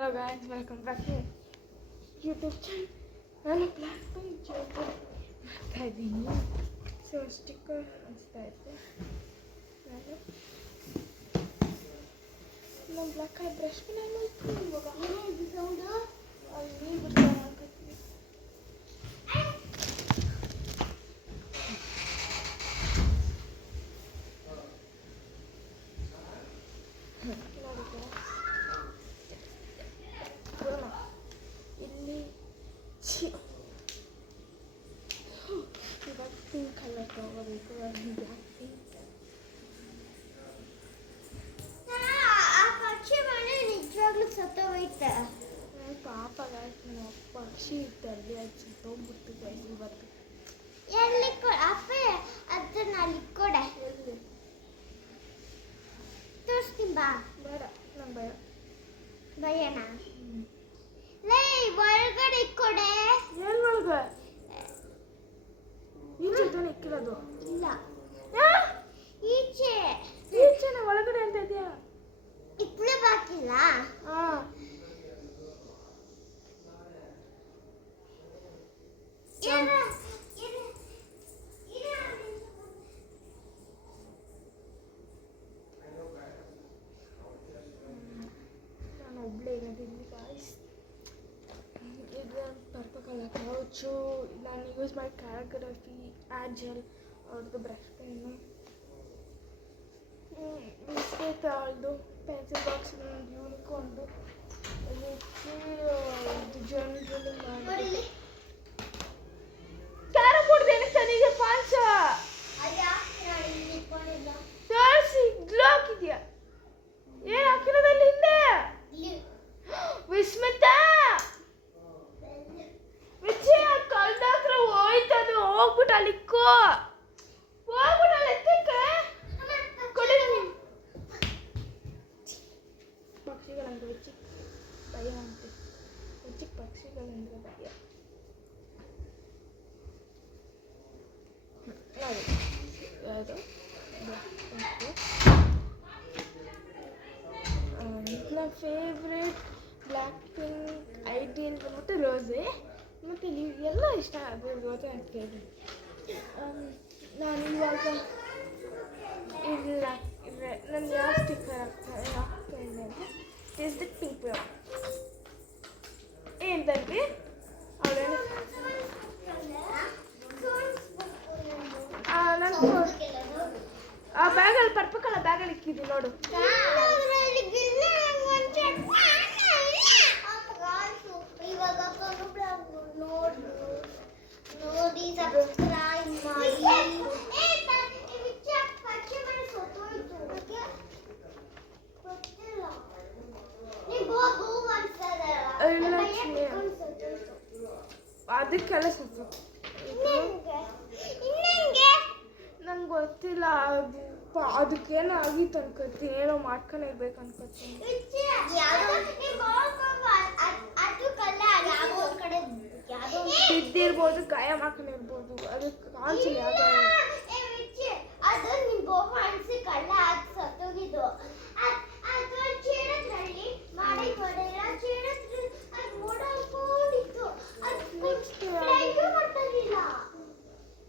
Hello guys, welcome back to YouTube channel. ನಾನು black pink ಜೊತೆ ಮಾಡ್ತಾ ಇದ್ದೀನಿ. ಸೊ ಸ್ಟಿಕ್ಕರ್ ಅನಿಸ್ತಾ ಇದ್ದೆ ನಾನು ಬ್ಲ್ಯಾಕ್ ಕಲರ್ ಬ್ರಷ್ ನಾನು ಇವಾಗ ಅಲ್ಲಿ ನೀರು ಬಿಟ್ಟು ಹಾಕತ್ತೀನಿ. ಇಲ್ಲಿ ಇವಾಗ ಪಿಂಕ್ ಕಲರ್ ತಗೋಬೇಕು. ಬ್ಲ್ಯಾಕ್ ಪಿಂಕ್ ಸತ್ತೋಯ್ತೆ ಪಾಪ ನಮ್ಮ ಪಕ್ಷಿ ಇತ್ತಲ್ಲಿ ಅದು ಸತ್ತೋಗ್ಬಿಟ್ಟು ಇವತ್ತು. ಎಲ್ಲಿ ಅಪ್ಪ ಅದನ್ನ ಅಲ್ಲಿ ಕೊಡೆ ತೋರಿಸ್ತೀನಿ ಬಾ. ಬೇಡ ನಂಗೆ ಭಯ. ಭಯನಾ? ಲೇ ಒಳಗಡೆ ಕೊಡೆ. ಏನು ಒಳಗೆ ಈಚೆ ತಾನೆ ಇಕ್ಕಿರೋದು? ಇಲ್ಲ ಈಚೆ ಈಚೆನ ಒಳಗಡೆ ಅಂತ ಇದೆಯಾ? ಇಕ್ಳು ಬಾಕಿಲ್ಲ. ಹಾಂ ನಾನು ಒಬ್ಬಳೇ ಇರೋದಿಲ್ಲ ಗಾಯ್ಸ್. ಇದು ಪರ್ಪಲ್ ಕಲರ್ ಪೌಚು. ನಾನು ಯೂಸ್ ಮಾಡಿ ಕ್ಯಾಲಿಗ್ರಫಿ ಆ್ಯಜಲ್ ಅವ್ರದ್ದು ಬ್ರಷ್ ಪೆನ್ನು ಬಿಸ್ಕೆಟ್ ಅವಳದು ಪೆನ್ಸಿಲ್ ಬಾಕ್ಸ್ ಯೂನಿಕೊಂಡು ಇದು ಜರ್ನಲ್ ಮಾಡಿ ಕ್ಯಾರಮ್ ಬೋರ್ಡ್ ಏನಕ್ಕೆ ತನಗೆ ಪಾಂಚ ತೋರಿಸಿ ಗ್ಲೋ ಹಾಕಿದ್ಯಾ? ಏನು ಹಾಕಿರೋದಲ್ಲಿ ಹಿಂದೆ? ವಿಸ್ಮಿತಾ ವಿಜಯ ಕಲ್ದಾಕ್ರ ಹೋಯ್ತದು. ಹೋಗ್ಬಿಟ್ಟು ಅಲ್ಲಿಕ್ಕೋ ಹೋಗ್ಬಿಟ್ಟು ಅಲ್ಲಿ ಎತ್ತಕ್ಕೆ ಕೊಡಿ. ಪಕ್ಷಿಗಳಂದ್ರೆ ವಿಚಿಕ್ ಭಯ ಅಂತೆ. ವಿಚಿಕ್ ಪಕ್ಷಿಗಳಂದ್ರೆ ಭಯ. ಯಾವುದು ನನ್ನ ಫೇವ್ರೆಟ್ ಬ್ಲ್ಯಾಕ್ ಪಿಂಕ್ ಐಡಿಯಲ್ ಬಂದ್ಬಿಟ್ಟು ರೋಸೆ. ಮತ್ತು ಎಲ್ಲ ಇಷ್ಟ. ಅದು ರೋಸೆ ನನ್ನ ಫೇವ್ರೆಟ್. ನಾನು ಇವಾಗ ಇಲ್ಲ ನಾನು ಯಾವ ಸ್ಟಿಕ್ಕರ್ ಹಾಕ್ತಾನೆ ಅಂದರೆ ಇಸ್ ದ ಪಿಂಕ್ ಏನು ತಂದ್ರಿ ಅವಳೇನು ನಾನು ಆ ಬ್ಯಾಗಲ್ಲಿ ಪರ್ಪಲ್ ಕಲರ್ ಬ್ಯಾಗಲ್ಲಿ ಇಕ್ಕಿದ್ದೀನಿ ನೋಡು. ನೋಡಿ ಸಬ್ಸ್ಕ್ರೈಬ್ ಮಾಡಿ. ಅದಕ್ಕೆಲ್ಲ ಸ್ವಲ್ಪ ನಂಗೆ ಗೊತ್ತಿಲ್ಲ. ಅದಕ್ಕೇನೋ ಆಗಿತ್ತು ಅನ್ಕೋತೀನಿ. ಏನೋ ಮಾಡ್ಕೊಂಡು ಇರ್ಬೇಕು ಅನ್ಕೋತೀನಿ. ಬಿದ್ದಿರ್ಬೋದು, ಗಾಯ ಮಾಡ್ಕೊಂಡಿರ್ಬೋದು. ಅದಕ್ಕೆ ಕಾಣಿಸಿಲ್ಲ ಯಾವ ಅದು ನಿಮ್ಮ ಕಳ್ಳ ಅದು ಸತ್ತೋಗಿದ್ದು. ಅದು ಚೀರದಲ್ಲಿ ಮಾಡಿ ಹೊಡೆಯ ಚೀರದಲ್ಲಿ ಅದು ಓಡಾಡ್ಕೊಂಡಿತ್ತು. ಅದು ಫ್ಲೈಯೂ ಮಾಡ್ತಿರ್ಲಿಲ್ಲ.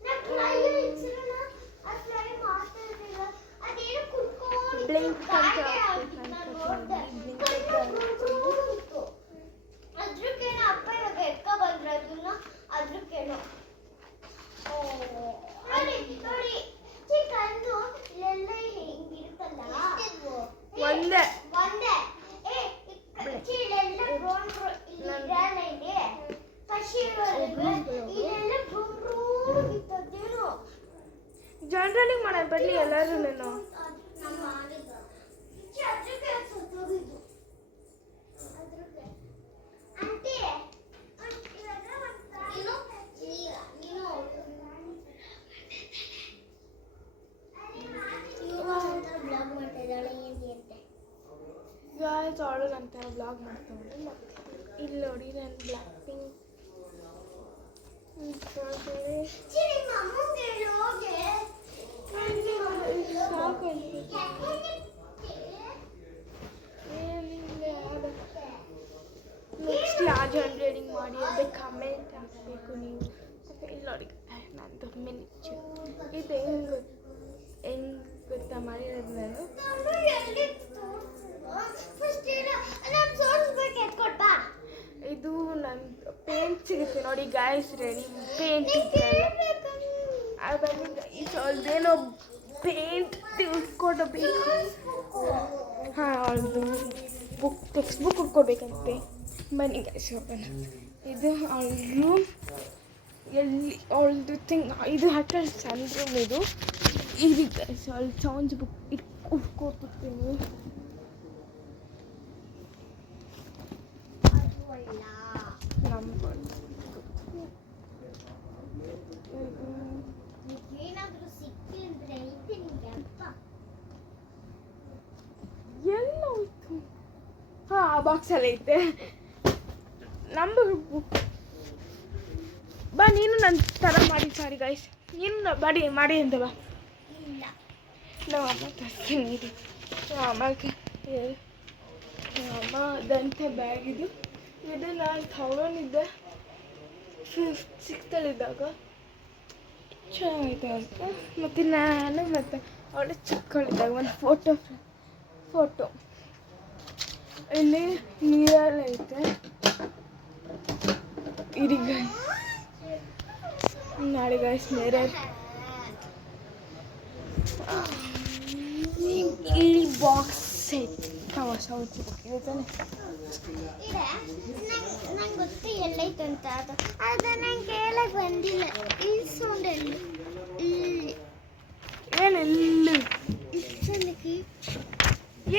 ನಾನು ಫ್ಲೈಯೂ ಇಚ್ಚಿರೋಣ ಅದು ಫ್ಲೈ ಮಾಡ್ತಾ ಇರಲಿಲ್ಲ. ಅದೇನು ಕುತ್ಕೊಂಡು ಬ್ಲಿಂಕ್ ಅಂತ ಅದ್ರಕ್ಕೇನೋ ಅಪ್ಪ ಇವಾಗ ಎಕ್ಕ ಬಂದ್ರೆ ಅದನ್ನ ಅದ್ರಕ್ಕೇನೋ ನೋಡಿ ಚಿಕ್ಕಂದು ಇಲ್ಲೆಲ್ಲ ಹಿಂಗಿರುತ್ತಲ್ಲ ಒಂದೇ ಒಂದೇ ಚೀಲೆಲ್ಲ ಬ್ರೌನ್ ಇಲ್ಲೆಲ್ಲ ಇದೆ ಪಶಿ ಇಲ್ಲೆಲ್ಲ ಬ್ರೌನ್ ಇತ್ತದೇನು ಜನರಲಿ ಮಾಡೋದು ಬರಲಿ ಎಲ್ಲರೂ. ನಾನು ಗಾಯ್ಸ್ ಅವಳು ನಂತರ ಬ್ಲಾಗ್ ಮಾಡ್ತಾಳೆ. ಇಲ್ಲಿ ನೋಡಿ ನಾನು ಬ್ಲ್ಯಾಕ್ ಪಿಂಕ್ ಸಾಕು ಏನಿಲ್ಲ. ಆರ್ಜನ್ ಟ್ರೇಡಿಂಗ್ ಮಾಡಿ ಅಂತ ಕಮೆಂಟ್ ಹಾಕಬೇಕು ನೀವು. ಇಲ್ಲಿ ನೋಡಿ ನಂದು ಮಿನಿಚು ಇದು ಹೆಂಗೆ ಗೊತ್ತಾ ಮಾಡಿರೋದು ನಾನು. ಇದು ನನ್ನ ಪೇಂಟ್ ಸಿಗುತ್ತೆ ನೋಡಿ ಗಾಯ್ಸ್, ರೆಡಿ ಪೇಂಟ್ ಇದೆಯಲ್ಲ ಅದು ಬನ್ನಿ ಗೈಸ್, ಅವ್ರದ್ದೇನೋ ಪೇಂಟ್ ತಿಳ್ಕೊಡ್ಬೇಕು. ಹಾಂ ಅವ್ರದ್ದು ಟೆಕ್ಸ್ಟ್ ಬುಕ್ ಕೊಡ್ಬೇಕಂತೆ. ಬನ್ನಿ ಗೈಸ್ ಹೋಗೋಣ. ಇದು ಅವ್ಳ ರೂಮ್, ಎಲ್ಲಿ ಅವಳದು ಇದು ಹತ್ರ ಸಣ್ಣ ರೂಮ್ ಇದು. ಇದು ಗೈಸ್ ಅವಳ ಸೌಂಡ್ಸ್ ಬುಕ್ ಇಟ್ಕೊಡ್ತೀನಿ. ಎಲ್ಲ ಹೋಯ್ತು. ಹಾಂ ಆ ಬಾಕ್ಸಲ್ಲಿ ಐತೆ ನಂಬರ್ ಬುಕ್. ಬಾ ನೀನು ನನ್ನ ಥರ ಮಾಡಿ. ಸಾರಿ ಗೈಸ್, ನೀನು ಮಾಡಿ ಅಂತ ಬಾ. ನಮ್ಮ ಅಮ್ಮ ತರ್ತೀನಿ ಇದು. ಅಮ್ಮಗೆ ಅಮ್ಮ ಅದಂಥ ಬ್ಯಾಗ್ ಇದು. ಇದು ನಾನು ತಗೊಂಡಿದ್ದೆ 5th 6th ಚೆನ್ನಾಗೈತೆ ಅಂತ. ಮತ್ತು ನಾನು ಮತ್ತು ಅವಳು ಚಿಕ್ಕವಳಿದ್ದಾಗ ಒಂದು ಫೋಟೋ ಇಲ್ಲಿ ನೀರಲ್ಲಿ ಐತೆ. ಇಡಿ ನಾಳೆ ಗೈಸ್ ಮಿರರ್. ಇಲ್ಲಿ ಬಾಕ್ಸ್ ಐತೆ. ಸೌಂಡ್ ಇದೆ ತಾನೆ. ನಂಗೆ ಗೊತ್ತು ಎಲ್ಲೈತೆ ಅಂತ. ಅದು ನಂಗೆ ಕೇಳಕ್ಕೆ ಬಂದಿಲ್ಲ. ಇಲ್ಲಿ ಸೌಂಡಲ್ಲಿ ಏನು ಇಲ್ಲಿ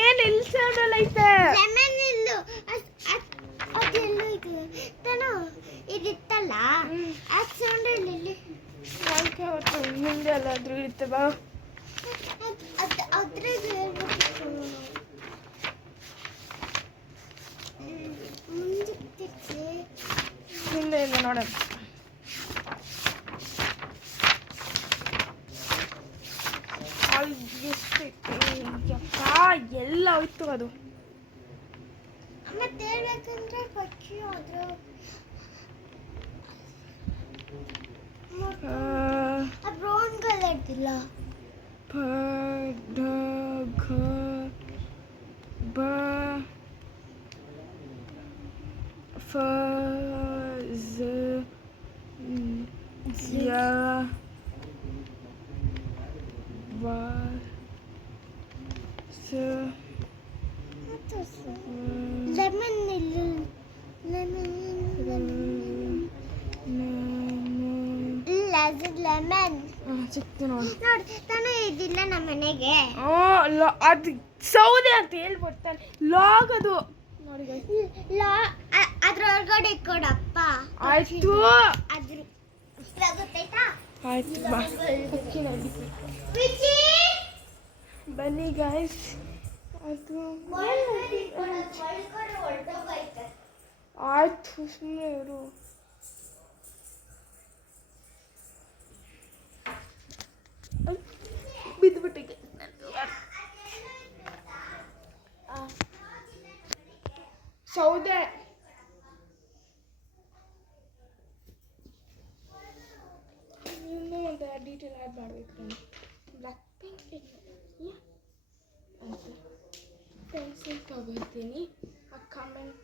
ಏನು ಇಲ್ಲಿ ಸೌಂಡಲ್ಲಿ ಐತೆ. ಲೆಮನ್ ಇಲ್ಲು ಅದೆಲ್ಲೂ ಇದು ತಾನು ಇದಿತ್ತಲ್ಲ ಆ ಸೌಂಡಲ್ಲಿ ಇಲ್ಲಿ ಯಾಕೆ ಅವತ್ತು ಮುಂದೆ ಎಲ್ಲಾದರೂ ಇರುತ್ತೆ ಬಾ. ಅದ್ರಾಗ ಹೇಳ್ಬೇಕು ಮುಂದೆ ಹಿಂದೆಯಿಂದ ನೋಡೋಣ. ಎಲ್ಲ ಹೋಯ್ತು ಅದು. ಮತ್ತೆ ಹೇಳ್ಬೇಕಂದ್ರೆ ಪಕ್ಷಿ ಆದ್ರು ಬ್ರೌನ್ ಕಲರ್ ಇಲ್ಲ. ಲೆಮನ್ ಇಲ್ಲ. ಇಲ್ಲ ಅದು ಲೆಮನ್ ಸಿಕ್ತು ನೋಡಿ. ನೋಡಿ ತಾನು ಇದಿಲ್ಲ ನಮ್ಮ ಮನೆಗೆ. ಅದು ಸೌದೆ ಅಂತ ಹೇಳ್ಬಿಡ್ತಾನೆ ಲಾಗ್ ಅದು ನೋಡಿ. ಅದ್ರೊಳಗಡೆ ಕೊಡಪ್ಪ. ಆಯ್ತು ಅದ್ರ ಗೊತ್ತಾಯ್ತಾ. ಆಯ್ತು ಬಾ. ಬನ್ನಿ ಗಾಯ್ಸ್. ಅದು ಆಯ್ತು ಸುಮ್ಮನೆ ಇವರು. ಬಿದ್ದುಬಿಟ್ಟಿಗೆ ಸೌದೆ. ಇನ್ನೂ ಒಂದು ಡೀಟೇಲ್ ಆ್ಯಡ್ ಮಾಡಬೇಕು. ಬ್ಲ್ಯಾಕ್ ಪಿಂಕ್ ಪೆನ್ಸಿಲ್ ತಗೋತೀನಿ. ಆ ಕಮೆಂಟ್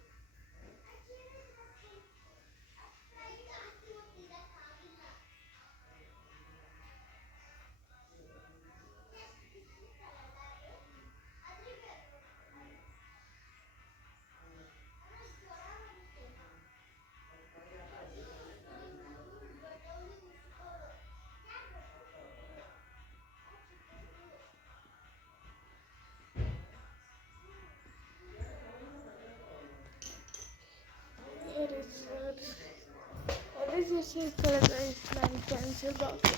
ನಾನು ಪೆನ್ಸಿಲ್ ಬಾಕ್ಸ್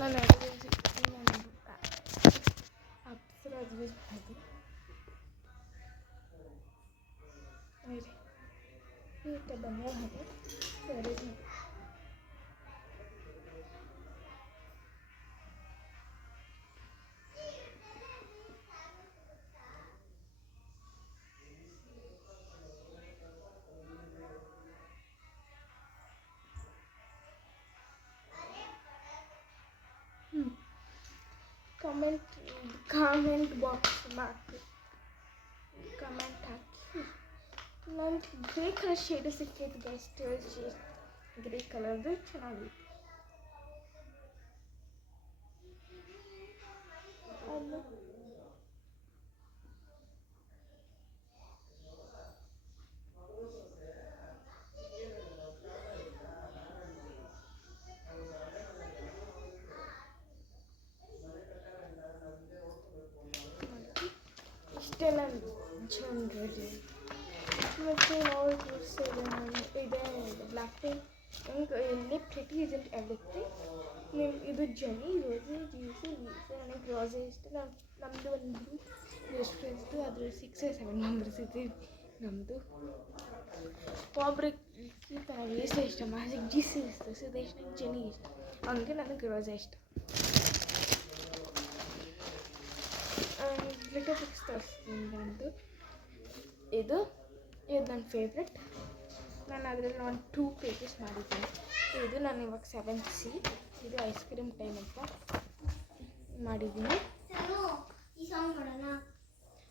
ನಾನು ಅಪ್ಸರ ಯೂಸ್ ಮಾಡೋದು. ಈಗ ಬಂದ ಹಾಗೆ ಸರಿ. ಕಾಮೆಂಟ್ ಬಾಕ್ಸ್ ಮಾಡಿ ಕಮೆಂಟ್ ಹಾಕಿ. ನನಗೆ ಗ್ರೇ ಕಲರ್ ಶೇಡ್ ಸಿಕ್ಕಿದ್ದು ಬೆಸ್ಟ್ ಶೇಡ್, ಗ್ರೇ ಕಲರ್ದು ಚೆನ್ನಾಗಿತ್ತು. ಅದು ಇಷ್ಟೇ ನನ್ನ ಜ್ಯುವೆಲ್ರಿ. ಮತ್ತು ನಾವು ತೋರಿಸ್ತಿದ್ದೆ ನಾನು ಇದೆ ಬ್ಲ್ಯಾಕ್ ಪೇನ್ ಹೆಂಗೆ ಲಿಪ್ ಹಿಟಿ ಇಸಂಟ್ ಎವ್ರಿಥಿಂಗ್. ಇದು ಜನಿ ರೋಸೆ ಜ್ಯೂಸು ನನಗೆ ರೋಸೆ ಇಷ್ಟ. ನಮ್ಮದು ಒಂದು ಎಷ್ಟು ಫ್ರೆಂಡ್ಸ್ದು ಅದ್ರಲ್ಲಿ 6 or 7 ಮೆಂಬರ್ಸ್ ಇದ್ದೀವಿ ನಮ್ಮದು. ಒಬ್ರಿಗೆ ಥರ ವೇಸ್ಟ್ ಇಷ್ಟ, ಮ್ಯಾಜಿಕ್ ಜ್ಯೂಸು ಇಷ್ಟ, ಸುದೇಶ್ನಿಗೆ ಜನಿ ಇಷ್ಟ, ಹಂಗೆ ನನಗೆ ರೋಸೆ ಇಷ್ಟ. ಗ್ಲಿಟರ್ ಪಿಕ್ಸ್ ತೋರಿಸ್ತೀನಿ ನಂದು. ಇದು ನನ್ನ ಫೇವ್ರೆಟ್. ನಾನು ಅದರಲ್ಲಿ ಒಂದು 2 pages ಮಾಡಿದ್ದೀನಿ. ಇದು ನಾನು ಇವಾಗ 7th C. ಇದು ಐಸ್ ಕ್ರೀಮ್ ಟೈಮ್ ಅಂತ ಮಾಡಿದ್ದೀನಿ.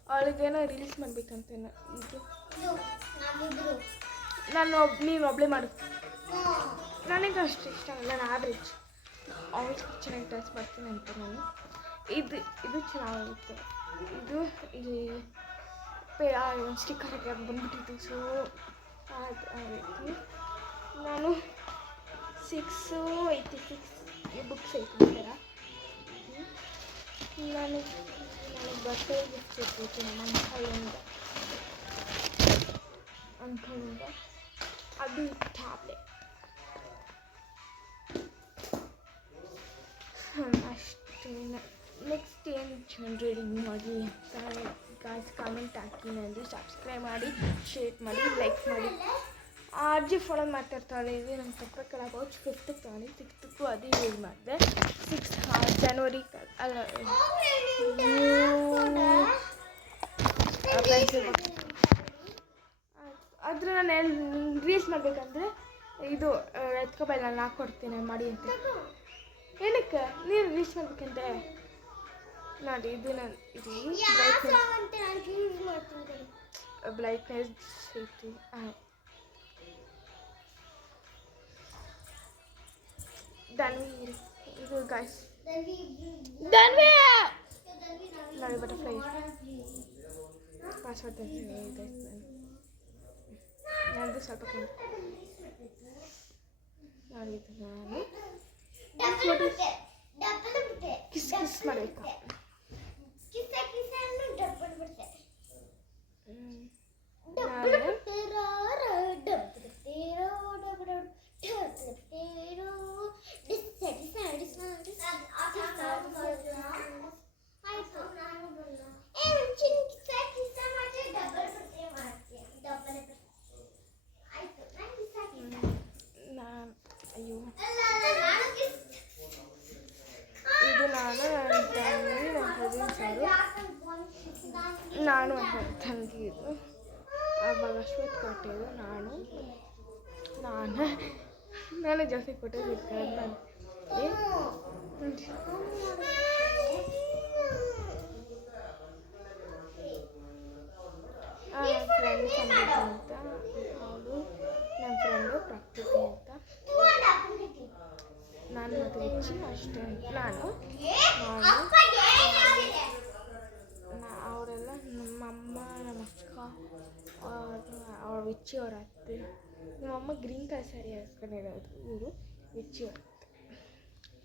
ಅವಳಿಗೇನೋ ರಿಲೀಸ್ ಮಾಡಬೇಕಂತೇನೋ. ಇದು ನೀನು ಒಬ್ಬಳೇ ಮಾಡು. ನನಗೆ ಅಷ್ಟು ಇಷ್ಟ ಆಗಲ್ಲ, ನಾನು ಆವ್ರೇಜ್. ಅವಳಿಗೆ ಚೆನ್ನಾಗಿ ಡ್ರೆಸ್ ಮಾಡ್ತೀನಿ ಅಂತ ನಾನು. ಇದು ಚೆನ್ನಾಗಿರುತ್ತೆ. ಇದು ಇಲ್ಲಿ ಒಂದು ಸ್ಟಿಕ್ಕರ್ ಹಾಕಿ ಬಂದ್ಬಿಟ್ಟಿತ್ತು. ಸೊ ಅದು ನಾನು 686 ಬುಕ್ಸ್ ಐತಿ ಈ ಥರ. ನನಗೆ ಬರ್ತ್ಡೇ ಗಿಫ್ಟ್ ಇರ್ತೈತಿ ನಮ್ಮ ಅಂಕಲಿಂದ. ಅದು ಟ್ಯಾಬ್ಲೆಟ್ ಅಷ್ಟೇ. ನೆಕ್ಸ್ಟ್ ಏನು ಜ್ಯುವೆಲ್ರಿ ಮಾಡಿ ಅಂತ ಗಾಯ್ಸ್ ಕಾಮೆಂಟ್ ಹಾಕಿ, ನನಗೆ ಸಬ್ಸ್ಕ್ರೈಬ್ ಮಾಡಿ, ಶೇರ್ ಮಾಡಿ, ಲೈಕ್ ಮಾಡಿ. ಅಜ್ಜಿ ಫಾಲೋ ಮಾತಾಡ್ತಾಳೆ. ಇದು ನಮ್ಮ ತಪ್ಪಕ್ಕಲ್ಲ ಅಬೌಟ್ 5th ತಗೊಂಡು 6th ಅದೇ ಯೂಸ್ ಮಾಡಿದೆ. 6 ಜನವರಿ ಅಲ್ಲ ಅದ್ರ ನಾನು ರೀಲ್ಸ್ ಮಾಡಬೇಕಂದ್ರೆ ಇದು ಎತ್ಕೊಬಲ್ಲ, ನಾನು ಹಾಕ್ಕೊಡ್ತೀನಿ ಮಾಡಿ ಅಂತ. ಏನಕ್ಕೆ ನೀನು ರೀಲ್ಸ್ ಮಾಡ್ಬೇಕಂತೆ ನೋಡಿ. ಇದು ನಾನು ಬ್ರೈಟ್ನೆಸ್ ಐತಿ. ಧನ್ವಿ ಇದು ಗಾಯ್ಸ್, ಧನ್ವಿ ನೋಡಿ ಬಟರ್ಫ್ಲೈ ಪಾಸ್ವರ್ಡ್ ಇದೆ ನಂದು ಸ್ವಲ್ಪ ನೋಡಿದ್ದು. ನಾನು ಕಿಸ್ ಮಾಡಬೇಕು. ಅಯ್ಯೋ ಇದು ನಾನು ನನ್ನ ತಂಗಿ ಇದು ಅವಾಗ ಅಶ್ವತ್ ಕೊಟ್ಟಿದ್ದು. ನಾನು ಜಾಸ್ತಿ ಕೊಟ್ಟದ್ದು ಇರ್ತಾರೆ. ನಾನು ಫ್ರೆಂಡ್ ಸಂಗೀತ ಅಂತ, ಅವಳು ನನ್ನ ಫ್ರೆಂಡು ಪ್ರಕೃತಿ ಅಂತ. ನಾನು ಮತ್ತು ರಿಚಿ ಅಷ್ಟೇ. ಅವರೆಲ್ಲ ನಮ್ಮಮ್ಮ, ನಮ್ಮ ಅಕ್ಕ, ಅವ್ರ ರಿಚಿ ಅವ್ರ ಅತ್ತೆ. ನಮ್ಮಮ್ಮ ಗ್ರೀನ್ ಕಲರ್ ಸ್ಯಾರಿ ಹಾಕ್ಕೊಂಡಿರೋದು, ಇವರು ರಿಚಿ ಅವ್ರ ಅತ್ತೆ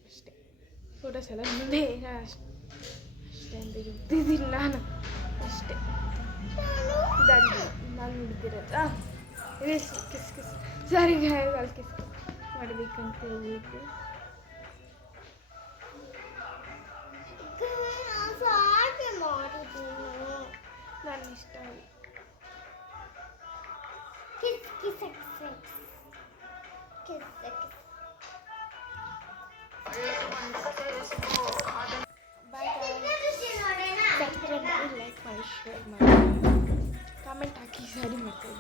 ಅಷ್ಟೇ. ಫೋಟೋಸ್ ಎಲ್ಲ ಮುಂದೆ ಅಷ್ಟೇ ಅಂತ ಇರ್ತಿದ್ದೀನಿ ನಾನು ಅಷ್ಟೇ. ನಾನು ಹಿಡ್ದಿರೋದು ಕಿಸ್ ಸಾರಿ ಅಲ್ಲಿ ಕಿಸ್ ಮಾಡಬೇಕಂತ ಹೇಳಿದ್ದು. ನನ್ನ ಇಷ್ಟ ಸಬ್ಸ್ಕ್ರೈಬ್ ಮಾಡಿ, ಲೈಕ್ ಮಾಡಿ, ಶೇರ್ ಮಾಡಿ, ಕಾಮೆಂಟ್ ಹಾಕಿ. ಸರಿ ಮಾಡ್ತೀವಿ.